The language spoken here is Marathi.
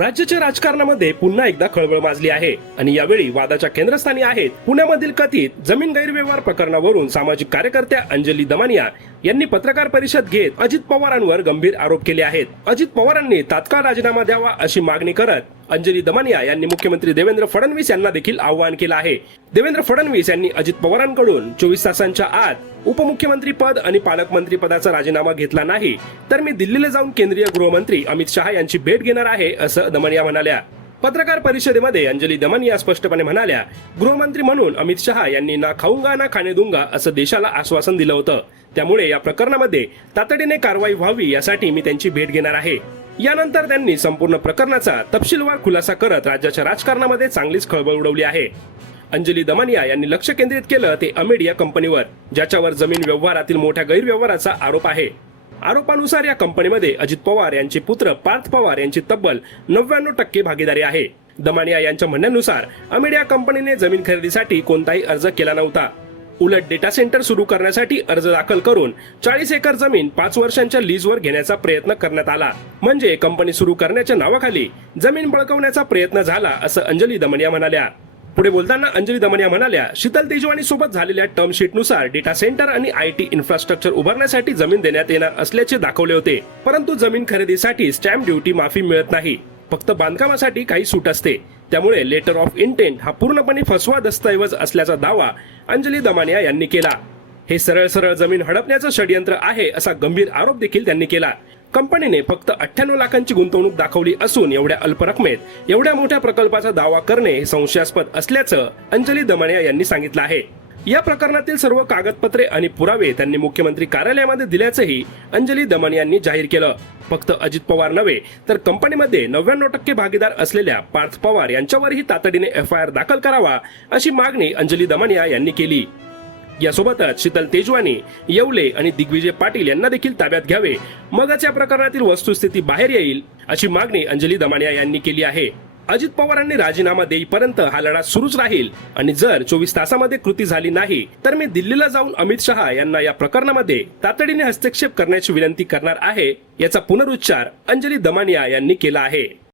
राज्याच्या राजकारणामध्ये पुन्हा एकदा खळबळ माजली आहे. आणि यावेळी वादाच्या केंद्रस्थानी आहेत पुण्यामधील कथित जमीन गैरव्यवहार प्रकरणावरून सामाजिक कार्यकर्त्या अंजली दमानिया यांनी पत्रकार परिषद घेत अजित पवारांवर गंभीर आरोप केले आहेत. अजित पवारांनी तात्काळ राजीनामा द्यावा अशी मागणी करत अंजली दमानिया यांनी मुख्यमंत्री देवेंद्र फडणवीस यांना देखील आवाहन केलं आहे. देवेंद्र फडणवीस यांनी अजित पवारांकडून चोवीस तासांच्या आत उपमुख्यमंत्री पद आणि पालकमंत्री पदाचा राजीनामा घेतला नाही. तर मी दिल्लीला जाऊन केंद्रीय गृहमंत्री अमित शहा यांची भेट घेणार आहे असं दमनिया म्हणाल्या. पत्रकार परिषदेमध्ये अंजली दमनिया स्पष्टपणे म्हणाल्या गृहमंत्री म्हणून अमित शहा यांनी ना खाऊंगा ना खाणे दुंगा असं देशाला आश्वासन दिलं होतं. त्यामुळे या प्रकरणामध्ये तातडीने कारवाई व्हावी यासाठी मी त्यांची भेट घेणार आहे. यानंतर त्यांनी संपूर्ण प्रकरणाचा तपशीलवार खुलासा करत राज्याच्या राजकारणामध्ये चांगलीच खळबळ उडवली आहे. अंजली दमानिया यांनी लक्ष केंद्रित केलं ते अमेड या कंपनीवर ज्याच्यावर जमीन व्यवहारातील मोठ्या गैरव्यवहाराचा आरोप आहे. आरोपानुसार या कंपनीमध्ये अजित पवार यांचे पुत्र पार्थ पवार यांची तब्बल नव्याण्णव टक्के भागीदारी आहे. दमानिया यांच्या म्हणण्यानुसार अमेड या कंपनीने जमीन खरेदीसाठी कोणताही अर्ज केला नव्हता. उलट डेटा सेंटर सुरू करण्यासाठी अर्ज दाखल करून चाळीस एकर जमीन पाच वर्षांच्या लीजवर घेण्याचा प्रयत्न करण्यात आला. म्हणजे कंपनी सुरू करण्याच्या नावाखाली जमीन बळकवण्याचा प्रयत्न झाला असं अंजली दमनिया म्हणाल्या. पुढे बोलताना अंजली दमनिया म्हणाल्या शीतल तेजवानी सोबत झालेल्या टर्म शीटनुसार डेटा सेंटर आणि आय टी इन्फ्रास्ट्रक्चर उभारण्यासाठी जमीन देण्यात येणार असल्याचे दाखवले होते. परंतु जमीन खरेदीसाठी स्टॅम्प ड्युटी माफी मिळत नाही. फक्त बांधकामासाठी काही सूट असते. त्यामुळे लेटर ऑफ इंटेंट हा पूर्णपणे फसवा दस्तऐवज असल्याचा दावा अंजली दमानिया यांनी केला. हे सरळ सरळ जमीन हडपण्याचं षडयंत्र आहे असा गंभीर आरोप देखील त्यांनी केला. कंपनीने फक्त अठ्ठ्याण्णव लाखांची गुंतवणूक दाखवली असून एवढ्या अल्प रकमेत एवढ्या मोठ्या प्रकल्पाचा दावा करणे हे संशयास्पद असल्याचं अंजली दमानिया यांनी सांगितलं आहे. या प्रकरणातील सर्व कागदपत्रे आणि पुरावे त्यांनी मुख्यमंत्री कार्यालयामध्ये दिल्याचंही अंजली दमन यांनी जाहीर केलं. फक्त अजित पवार नव्हे तर कंपनीमध्ये नव्याण्णव टक्के भागीदार असलेल्या पार्थ पवार यांच्यावरही तातडीने एफ आय आर दाखल करावा अशी मागणी अंजली दमनिया यांनी केली. यासोबतच शीतल तेजवानी येवले आणि दिग्विजय पाटील यांना देखील ताब्यात घ्यावे. मगच या प्रकरणातील वस्तुस्थिती बाहेर येईल अशी मागणी अंजली दमानिया यांनी केली आहे. अजित पवारांनी राजीनामा देईपर्यंत हा लढा सुरूच राहील. आणि जर चोवीस तासामध्ये कृती झाली नाही तर मी दिल्लीला जाऊन अमित शहा यांना या प्रकरणामध्ये तातडीने हस्तक्षेप करण्याची विनंती करणार आहे याचा पुनरुच्चार अंजली दमानिया यांनी केला आहे.